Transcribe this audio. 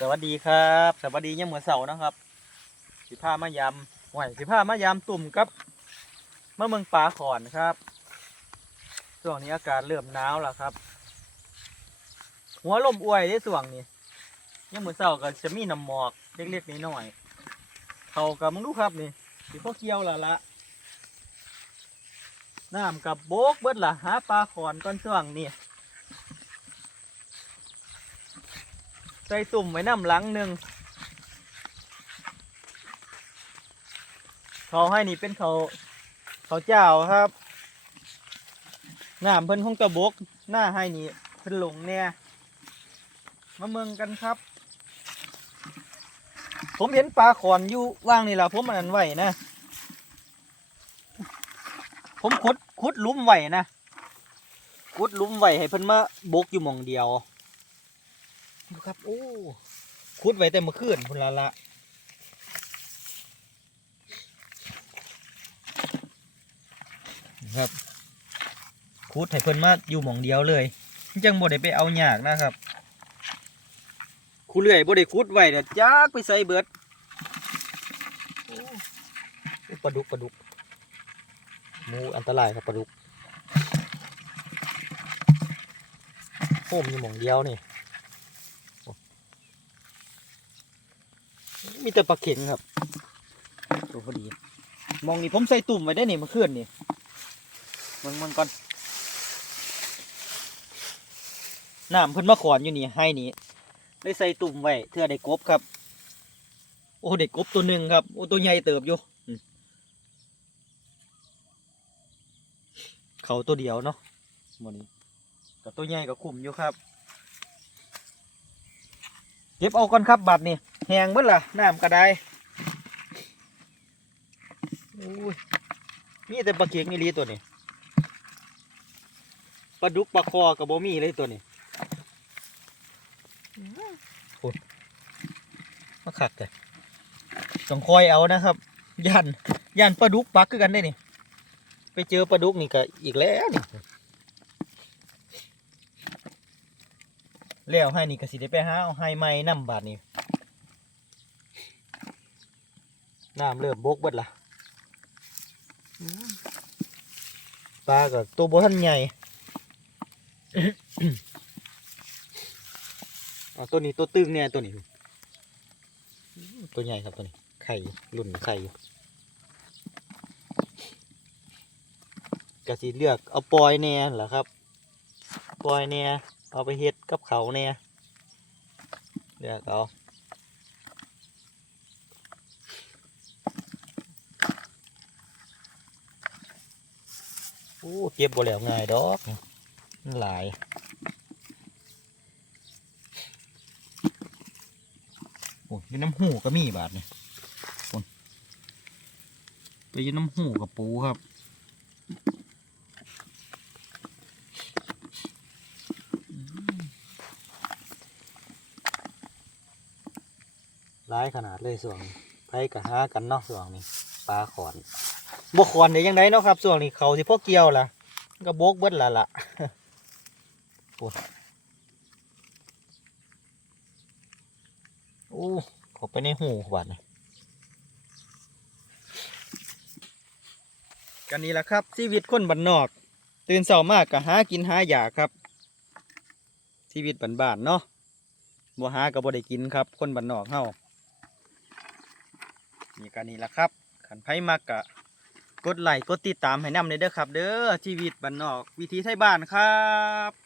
สวัสดีครับ สวัสดีเนี่ยามมื้อเสาร์นะครับ สิพามายำไหวยสิพามายำตุ่มกับมะเมืองปลาขอนครับช่วงนี้อากาศเริ่มหนาวแล้วครับ หัวลมอวยได้ส่วงนี้ยามมื้อเสาร์ก็จะมีน้ำหมอกเล็กๆน้อยๆเขากับมึงดูครับนี่สิพวกเกี่ยวละละน้ำกับโบกเบิดละหาปลาขอนก่อนช่วงนี้ ส่ตุ่มไว้น้ำหลังหนึ่งเขาให้นี่เป็นเขาเขาเจ้าครับน้ำเพิ่นคงตะบกหน้าให้นี่เพิ่นหลงเนี่ยมาเมืองกันครับ ผมเห็นปลาขอนอยู่ว่างนี่แหละผมอันนั้นไหวนะ ผมขุดขุดลุ่มไหวนะขุดลุ่มไหวให้เพิ่นมาบกอยู่มองเดียว ดูครับโอ้คุดไว้แต่เมื่อคืนพุ่นละละครับคุดให้เพิ่นมาอยู่หม่องเดียวเลยจังบ่ได้ไปเอาหยากนะครับคุเลื่อยบ่ได้คุดไว้เด็ดจักไปใส่เบิดโอ้โอ้ปลาดุกปลาดุกมูอันตรายครับปลาดุกโค้มอยู่หม่องเดียวนี่ มีแต่ปลาเข็งครับตัวพอดี มองนี่ผมใส่ตุ่มไว้ได้นี่เมื่อนนี่มึงมึงก่อนน้ำเพิ่นมาขอนอยู่นี่ให้นี่ได้ใส่ตุ่มไว้เพื่อได้กบครับ โอ้ได้กบตัวหนึ่งครับโอ้ตัวใหญ่เติบอยู่เขาตัวเดียวเนาะหมนี้กับตัวใหญ่กับคุมอยู่ครับ เก็บเอาก่อนครับบัดนี่ แหงเบิดล่ะน้ำกระไดอุ้ยมีแต่ปลาเค็งนี่ลีตัวนี้ปลาดุกปลาคอกับบ่มีเลยตัวนี้พุ่นมาขักแต่ต้องคอยเอานะครับยันยันปลาดุกปักคือกันได้นี่ไปเจอปลาดุกนี่ก็อีกแล้วนี่แล้วให้นี่ก็สิได้ไปหาเอาให้ไม้น้ำบาดนี่ น้ำเริ่มบกเบิดละปลากับตัวบทันใหญ่เอาตัวนี้ตัวตึงเนี่ยตัวนี้ ตัวใหญ่ครับตัวนี้ ไข่รุ่นไข่อยู่กะสิเลือกเอาปล่อยแน่เหรอครับปล่อยแน่เอาไปเฮ็ดกับเขาแน่เลือกเอา อ้เก็บบ่แล้วง่ายดอกมันหลายโอ้ยอน้ำหูก็มีบาทเนี่ยคนไปยู่น้ำหูกับปูครับร้ายขนาดเลยส่วนไผกะหากันเนาะส่วงนี้ ปลาขอนบกขอนได้ยังไงเนาะครับส่วงนี้เขาที่พวกเกี่ยวล่ะก็บกเบิดละล่ะโอ้ยโอ้ขอไปในหูบาดนี่กันนี้แหละครับชีวิตคนบ้านนอก ตื่นเช้ามากก็หากินหาอยากครับ ชีวิตบ้านเนาะบ่หาก็บ่ได้กินครับ คนบ้านนอกเฮานี่กันนี่แหละครับ ขันไพ่มากกะกดไลค์กดติดตามให้นำเลยเด้อครับ เด้อชีวิตบ้านนอก วิธีไทยบ้านครับ